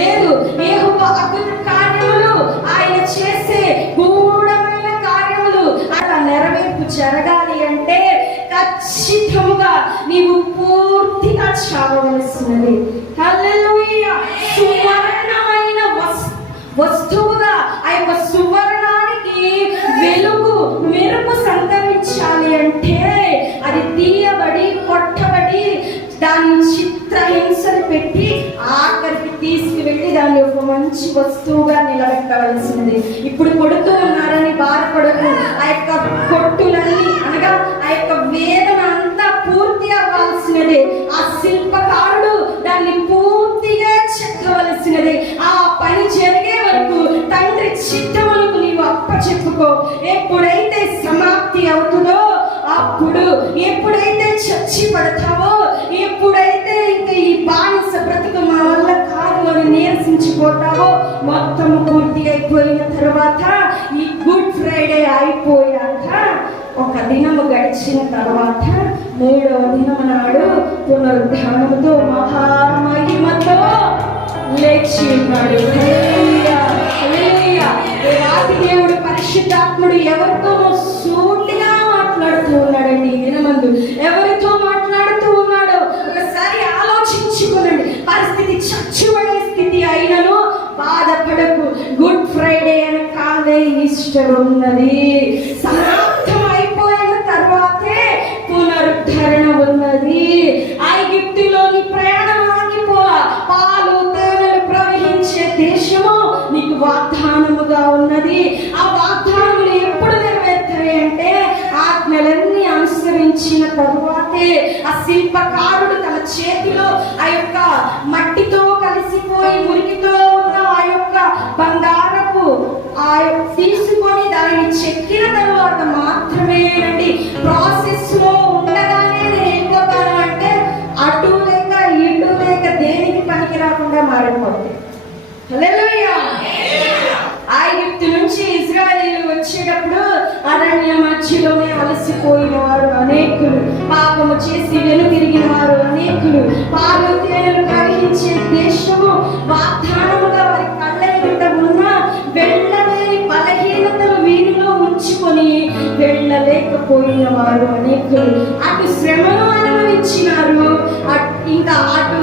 లేదు. యెహోవా అద్భుత కార్యములు ఆయన చేసే గూఢమైన కార్యములు అలా నెరవేర్పు జరగాలి అంటే ఖచ్చితంగా నీవు పూర్తిగా చావవలసినది. హల్లెలూయా. సువర్ణమైన వస్తువుగా ఆ యొక్క సువర్ణానికి వెలుగు మెరుపు సంతరించాలి అంటే అది తీయబడి కొట్టబడి దాన్ని చిత్రహింసలు పెట్టి ఆఖరికి తీసుకువెళ్ళి దాన్ని ఒక మంచి వస్తువుగా నిలబెట్టవలసింది. ఇప్పుడు కొడుతూ ఉన్నారని బాధపడకు. ఆ యొక్క కొట్టులన్నీ అనగా ఆ యొక్క వేదన అంతా పూర్తి అవ్వాల్సినది. ఆ శిల్పకారుడు దాన్ని పూర్తిగా చెక్కవలసినది. ఆ పని జరిగే వరకు తండ్రి చిత్తములకు నీవు అప్పచెప్పుకో. ఎప్పుడైతే సమాప్తి అవుతుందో అప్పుడు, ఎప్పుడైతే చచ్చి పడతావో, ఎప్పుడైతే ఇంకా ఈ బానిస బ్రతుకు మా వల్ల కాదు అని నీరసించిపోతావో, మొత్తము పూర్తి అయిపోయిన తర్వాత ఈ గుడ్ ఫ్రైడే అయిపోయాక ఒక దినము గడిచిన తర్వాత 3వ దినము నాడు పునరుద్ధానముతో మహామహిమతో లేచి ఉన్నాడు. హల్లెలూయా, హల్లెలూయా. రాతి దేవుడు పరిశుద్ధాత్ముడు ఎవరితో సూటిగా మాట్లాడుతూ ఉన్నాడండి. దినమందు ఎవరితో మాట్లాడుతూ ఉన్నాడో ఒకసారి ఆలోచించుకోనండి. పరిస్థితి చచ్చుబడే స్థితి అయినను బాధపడకు. గుడ్ ఫ్రైడే అని కాదే ఈస్టర్ ఉన్నది. సమాప్తం అయిపోయిన తర్వాతే పునరుద్ధరణ ఉన్నది. ఐగుప్తులోని ప్రయాణం ఆగిపోవా. పాలు తేనెలు ప్రవహించే దేశము నీకు వాగ్దానముగా ఉన్నది. ఆ వాగ్దానములు ఎప్పుడు నెరవేరుతాయి అంటే ఆజ్ఞలన్నీ అనుసరించిన తరువాతే. ఆ శిల్పకారుడు తన చేతిలో ఆ యొక్క మట్టితో కలిసిపోయి మురికితో ఉన్న ఆ యొక్క బంగారపు తీసుకొని దానిని చెక్కిన తర్వాత మాత్రమే అండి. ప్రాసెస్ లో ఉండగానే నేను వెళ్ళిపోతాను అంటే అటు లేక ఇటు లేక దేనికి పనికి రాకుండా మారిపోతుంది. హల్లెలూయా. ఐగుప్తు నుంచి ఇశ్రాయేలీయులు వచ్చేటప్పుడు అరణ్య మధ్యలోనే అలసిపోయిన వారు అనేకులు, పాపము చేసి వెనుతిరిగిన వారు అనేకులు, పాలు తేనెలు ప్రవహించే దేశము వాగ్దానముగా వారి కళ్ళ ఎదుట ఉన్న వెళ్ళలేని బలహీనతలు వీరిలో ఉంచుకొని వెళ్ళలేకపోయిన వారు అనేకులు. అటు శ్రమను అనుభవించినారు, ఇంకా అటు